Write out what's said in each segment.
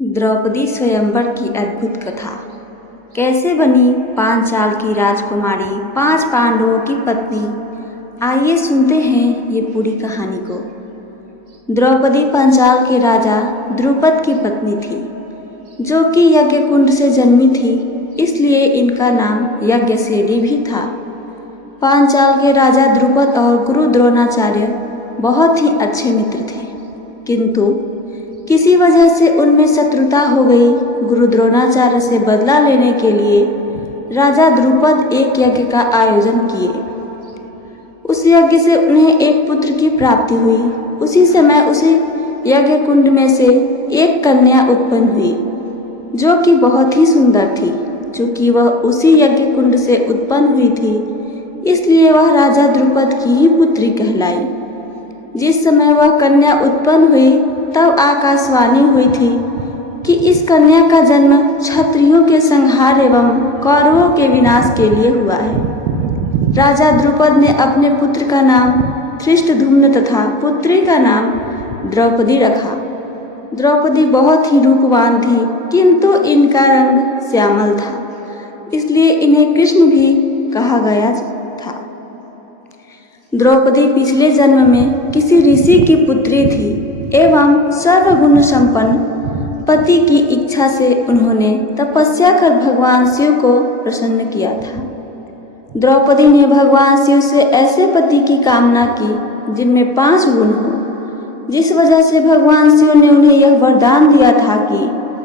द्रौपदी स्वयंवर की अद्भुत कथा। कैसे बनी 5 साल की राजकुमारी 5 पांडवों की पत्नी। आइए सुनते हैं ये पूरी कहानी को। द्रौपदी पांचाल के राजा द्रुपद की पत्नी थी, जो कि यज्ञ कुंड से जन्मी थी, इसलिए इनका नाम यज्ञसेनी भी था। पांचाल के राजा द्रुपद और गुरु द्रोणाचार्य बहुत ही अच्छे मित्र थे, किंतु किसी वजह से उनमें शत्रुता हो गई। गुरु द्रोणाचार्य से बदला लेने के लिए राजा द्रुपद एक यज्ञ का आयोजन किए। उस यज्ञ से उन्हें एक पुत्र की प्राप्ति हुई। उसी समय उसी यज्ञ कुंड में से एक कन्या उत्पन्न हुई, जो कि बहुत ही सुंदर थी। चूंकि वह उसी यज्ञ कुंड से उत्पन्न हुई थी, इसलिए वह राजा द्रुपद की ही पुत्री कहलाई। जिस समय वह कन्या उत्पन्न हुई, तब आकाशवाणी हुई थी कि इस कन्या का जन्म क्षत्रियों के संहार एवं कौरवों के विनाश के लिए हुआ है। राजा द्रुपद ने अपने पुत्र का नाम धृष्टद्युम्न तथा पुत्री का नाम द्रौपदी रखा। द्रौपदी बहुत ही रूपवान थी, किंतु इनका रंग श्यामल था, इसलिए इन्हें कृष्ण भी कहा गया था। द्रौपदी पिछले जन्म में किसी ऋषि की पुत्री थी एवं सर्वगुण संपन्न पति की इच्छा से उन्होंने तपस्या कर भगवान शिव को प्रसन्न किया था। द्रौपदी ने भगवान शिव से ऐसे पति की कामना की जिनमें 5 गुण हो, जिस वजह से भगवान शिव ने उन्हें यह वरदान दिया था कि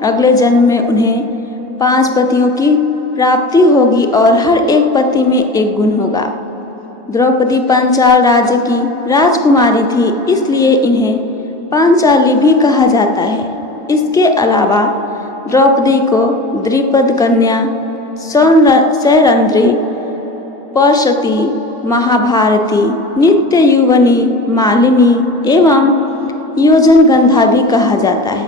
अगले जन्म में उन्हें 5 पतियों की प्राप्ति होगी और हर एक पति में एक गुण होगा। द्रौपदी पांचाल राज्य की राजकुमारी थी, इसलिए इन्हें पांचाली भी कहा जाता है। इसके अलावा द्रौपदी को द्विपद कन्या, सौरंध्री, पौषती, महाभारती, नित्य युवनी, मालिनी एवं योजनगंधा भी कहा जाता है।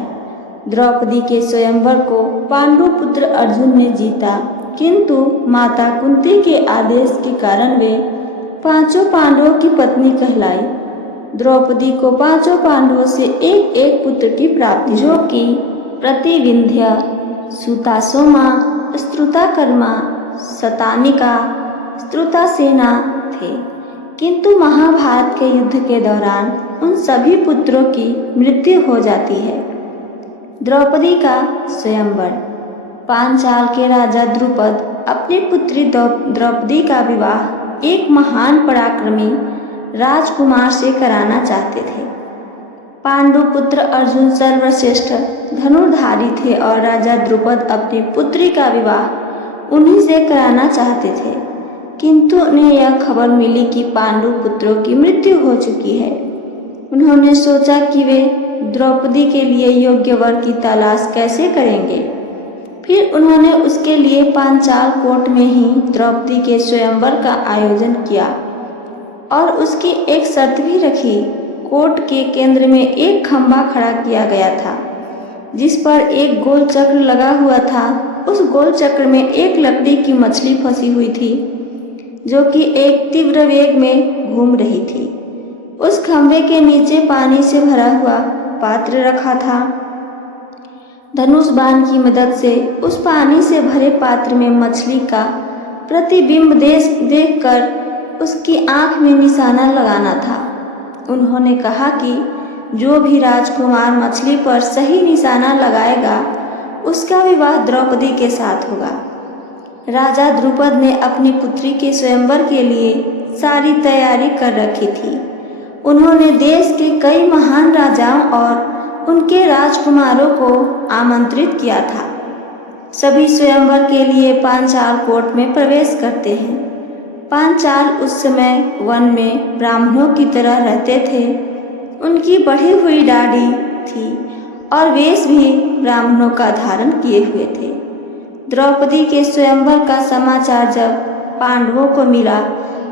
द्रौपदी के स्वयंवर को पांडु पुत्र अर्जुन ने जीता, किंतु माता कुंती के आदेश के कारण वे 5 पांडवों की पत्नी कहलाई। द्रौपदी को 5 पांडवों से एक एक पुत्र की प्राप्ति, जो कि प्रतिविंध्य, सुतासोमा, स्त्रुताकर्मा, शतानिका, स्त्रुतासेना थे। किंतु महाभारत के युद्ध के दौरान उन सभी पुत्रों की मृत्यु हो जाती है। द्रौपदी का स्वयंवर। पांचाल के राजा द्रुपद अपनी पुत्री द्रौपदी का विवाह एक महान पराक्रमी राजकुमार से कराना चाहते थे। पांडु पुत्र अर्जुन सर्वश्रेष्ठ धनुर्धारी थे और राजा द्रुपद अपनी पुत्री का विवाह उन्हीं से कराना चाहते थे, किंतु उन्हें यह खबर मिली कि पांडु पुत्रों की मृत्यु हो चुकी है। उन्होंने सोचा कि वे द्रौपदी के लिए योग्य वर की तलाश कैसे करेंगे। फिर उन्होंने उसके लिए पांचाल कोर्ट में ही द्रौपदी के स्वयंवर का आयोजन किया और उसकी एक शर्त भी रखी। कोर्ट के केंद्र में एक खंभा खड़ा किया गया था, जिस पर एक गोल चक्र लगा हुआ था। उस गोल चक्र में एक लकड़ी की मछली फंसी हुई थी, जो कि एक तीव्र वेग में घूम रही थी। उस खंभे के नीचे पानी से भरा हुआ पात्र रखा था। धनुष बाण की मदद से उस पानी से भरे पात्र में मछली का प्रतिबिंब देखकर उसकी आंख में निशाना लगाना था। उन्होंने कहा कि जो भी राजकुमार मछली पर सही निशाना लगाएगा, उसका विवाह द्रौपदी के साथ होगा। राजा द्रुपद ने अपनी पुत्री के स्वयंवर के लिए सारी तैयारी कर रखी थी। उन्होंने देश के कई महान राजाओं और उनके राजकुमारों को आमंत्रित किया था। सभी स्वयंवर के लिए पांचाल कोर्ट में प्रवेश करते हैं। पांचाल उस समय वन में ब्राह्मणों की तरह रहते थे। उनकी बढ़ी हुई दाढ़ी थी और वेश भी ब्राह्मणों का धारण किए हुए थे। द्रौपदी के स्वयंवर का समाचार जब पांडवों को मिला,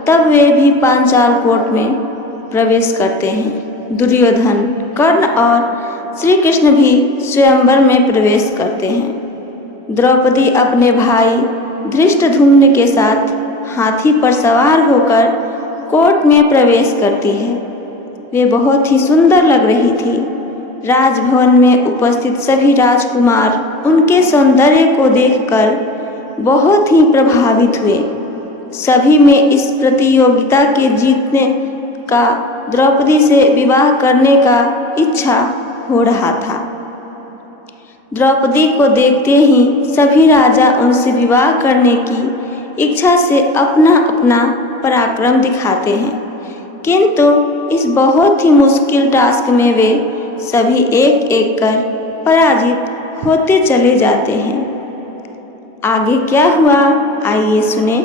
तब वे भी पांचाल कोर्ट में प्रवेश करते हैं। दुर्योधन, कर्ण और श्री कृष्ण भी स्वयंवर में प्रवेश करते हैं। द्रौपदी अपने भाई धृष्टद्युम्न के साथ हाथी पर सवार होकर कोर्ट में प्रवेश करती है। वे बहुत ही सुंदर लग रही थी। राजभवन में उपस्थित सभी राजकुमार उनके सौंदर्य को देखकर बहुत ही प्रभावित हुए। सभी में इस प्रतियोगिता के जीतने का, द्रौपदी से विवाह करने का इच्छा हो रहा था। द्रौपदी को देखते ही सभी राजा उनसे विवाह करने की इच्छा से अपना अपना पराक्रम दिखाते हैं, किंतु इस बहुत ही मुश्किल टास्क में वे सभी एक एक कर पराजित होते चले जाते हैं। आगे क्या हुआ आइए सुने।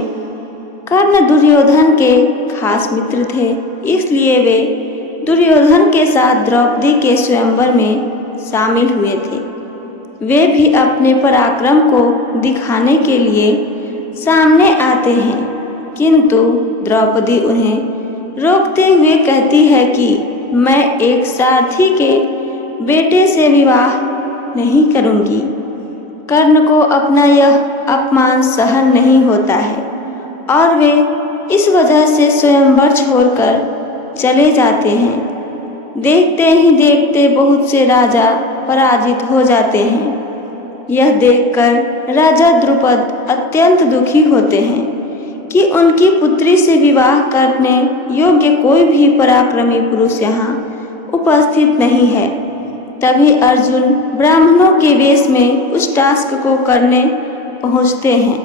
कर्ण दुर्योधन के खास मित्र थे, इसलिए वे दुर्योधन के साथ द्रौपदी के स्वयंवर में शामिल हुए थे। वे भी अपने पराक्रम को दिखाने के लिए सामने आते हैं, किंतु द्रौपदी उन्हें रोकते हुए कहती है कि मैं एक सारथी के बेटे से विवाह नहीं करूंगी। कर्ण को अपना यह अपमान सहन नहीं होता है और वे इस वजह से स्वयंवर छोड़कर चले जाते हैं। देखते ही देखते बहुत से राजा पराजित हो जाते हैं। यह देखकर राजा द्रुपद अत्यंत दुखी होते हैं कि उनकी पुत्री से विवाह करने योग्य कोई भी पराक्रमी पुरुष यहाँ उपस्थित नहीं है। तभी अर्जुन ब्राह्मणों के वेश में उस टास्क को करने पहुँचते हैं।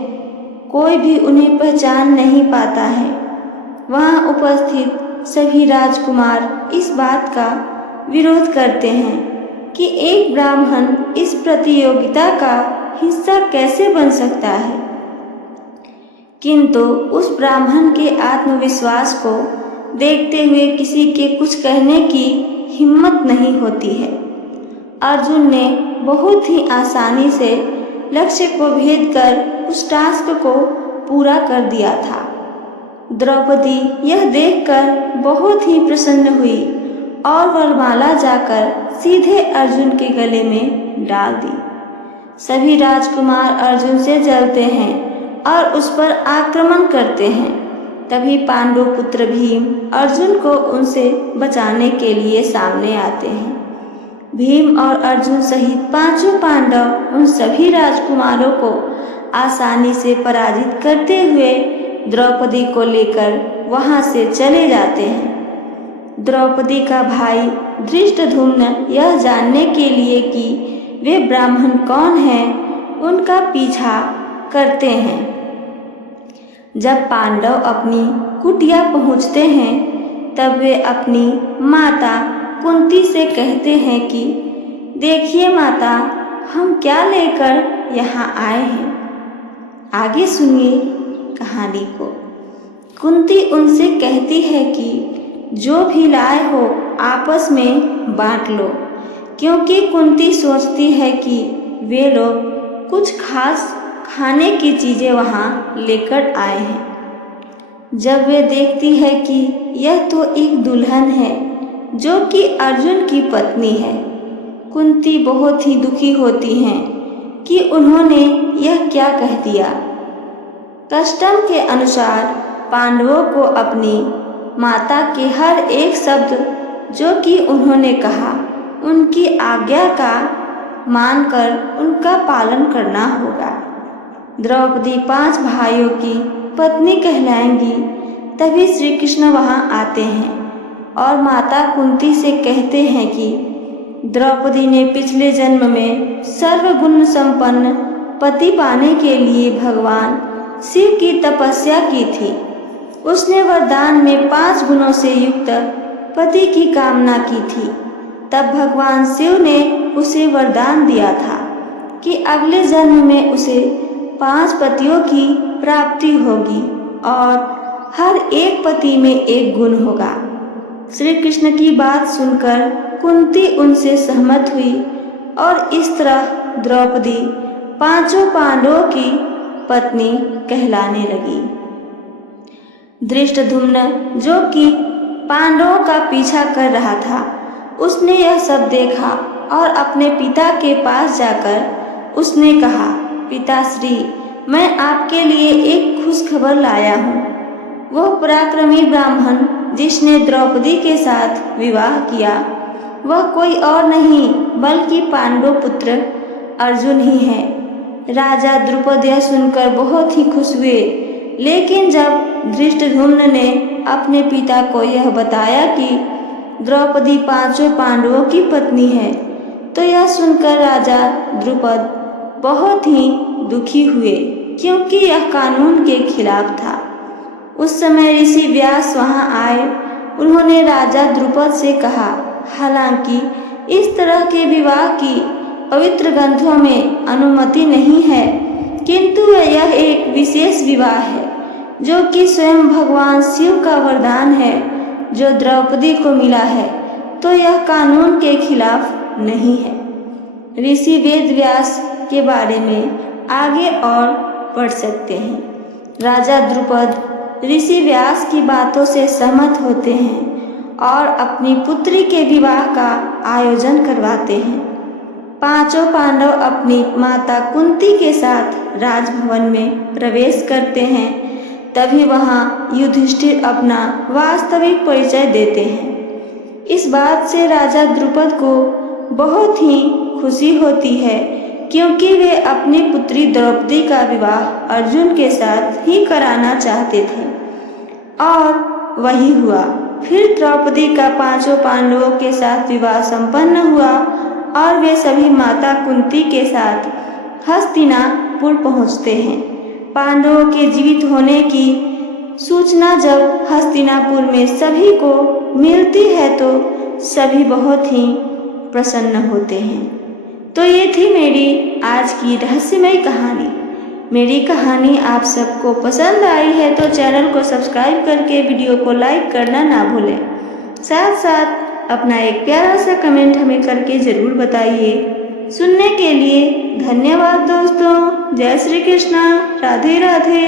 कोई भी उन्हें पहचान नहीं पाता है। वहाँ उपस्थित सभी राजकुमार इस बात का विरोध करते हैं कि एक ब्राह्मण इस प्रतियोगिता का हिस्सा कैसे बन सकता है, किंतु उस ब्राह्मण के आत्मविश्वास को देखते हुए किसी के कुछ कहने की हिम्मत नहीं होती है। अर्जुन ने बहुत ही आसानी से लक्ष्य को भेद कर उस टास्क को पूरा कर दिया था। द्रौपदी यह देखकर बहुत ही प्रसन्न हुई और वरमाला जाकर सीधे अर्जुन के गले में डाल दी। सभी राजकुमार अर्जुन से जलते हैं और उस पर आक्रमण करते हैं। तभी पांडु पुत्र भीम अर्जुन को उनसे बचाने के लिए सामने आते हैं। भीम और अर्जुन सहित पांचों पांडव उन सभी राजकुमारों को आसानी से पराजित करते हुए द्रौपदी को लेकर वहां से चले जाते हैं। द्रौपदी का भाई धृष्टद्युम्न यह जानने के लिए कि वे ब्राह्मण कौन हैं, उनका पीछा करते हैं। जब पांडव अपनी कुटिया पहुंचते हैं, तब वे अपनी माता कुंती से कहते हैं कि देखिए माता, हम क्या लेकर यहाँ आए हैं। आगे सुनिए कहानी को। कुंती उनसे कहती है कि जो भी लाए हो आपस में बांट लो, क्योंकि कुंती सोचती है कि वे लोग कुछ खास खाने की चीज़ें वहाँ लेकर आए हैं। जब वे देखती है कि यह तो एक दुल्हन है जो कि अर्जुन की पत्नी है, कुंती बहुत ही दुखी होती हैं कि उन्होंने यह क्या कह दिया। कस्टम के अनुसार पांडवों को अपनी माता के हर एक शब्द जो कि उन्होंने कहा, उनकी आज्ञा का मानकर उनका पालन करना होगा। द्रौपदी 5 भाइयों की पत्नी कहलाएंगी। तभी श्री कृष्ण वहाँ आते हैं और माता कुंती से कहते हैं कि द्रौपदी ने पिछले जन्म में सर्वगुण संपन्न पति पाने के लिए भगवान शिव की तपस्या की थी। उसने वरदान में 5 गुणों से युक्त पति की कामना की थी। तब भगवान शिव ने उसे वरदान दिया था कि अगले जन्म में उसे 5 पतियों की प्राप्ति होगी और हर एक पति में एक गुण होगा। श्री कृष्ण की बात सुनकर कुंती उनसे सहमत हुई और इस तरह द्रौपदी 5 पांडवों की पत्नी कहलाने लगी। धृष्टद्युम्न जो कि पांडवों का पीछा कर रहा था, उसने यह सब देखा और अपने पिता के पास जाकर उसने कहा, पिताश्री, मैं आपके लिए एक खुशखबर लाया हूँ। वह पराक्रमी ब्राह्मण जिसने द्रौपदी के साथ विवाह किया, वह कोई और नहीं बल्कि पांडु पुत्र अर्जुन ही है। राजा द्रुपद यह सुनकर बहुत ही खुश हुए, लेकिन जब धृष्टद्युम्न ने अपने पिता को यह बताया कि द्रौपदी पांचों पांडवों की पत्नी है, तो यह सुनकर राजा द्रुपद बहुत ही दुखी हुए, क्योंकि यह कानून के खिलाफ था। उस समय ऋषि व्यास वहां आए। उन्होंने राजा द्रुपद से कहा, हालांकि इस तरह के विवाह की पवित्र ग्रंथों में अनुमति नहीं है, किंतु यह एक विशेष विवाह है जो कि स्वयं भगवान शिव का वरदान है जो द्रौपदी को मिला है, तो यह कानून के खिलाफ नहीं है। ऋषि वेद व्यास के बारे में आगे और पढ़ सकते हैं। राजा द्रुपद ऋषि व्यास की बातों से सहमत होते हैं और अपनी पुत्री के विवाह का आयोजन करवाते हैं। पांचों पांडव अपनी माता कुंती के साथ राजभवन में प्रवेश करते हैं। तभी वहां युधिष्ठिर अपना वास्तविक परिचय देते हैं। इस बात से राजा द्रुपद को बहुत ही खुशी होती है, क्योंकि वे अपनी पुत्री द्रौपदी का विवाह अर्जुन के साथ ही कराना चाहते थे, और वही हुआ। फिर द्रौपदी का पांचों पांडवों के साथ विवाह संपन्न हुआ और वे सभी माता कुंती के साथ हस्तिनापुर पहुंचते हैं। पांडवों के जीवित होने की सूचना जब हस्तिनापुर में सभी को मिलती है तो सभी बहुत ही प्रसन्न होते हैं। तो ये थी मेरी आज की रहस्यमय कहानी। मेरी कहानी आप सबको पसंद आई है तो चैनल को सब्सक्राइब करके वीडियो को लाइक करना ना भूलें। साथ साथ अपना एक प्यारा सा कमेंट हमें करके ज़रूर बताइए। सुनने के लिए धन्यवाद दोस्तों। जय श्री कृष्णा। राधे राधे।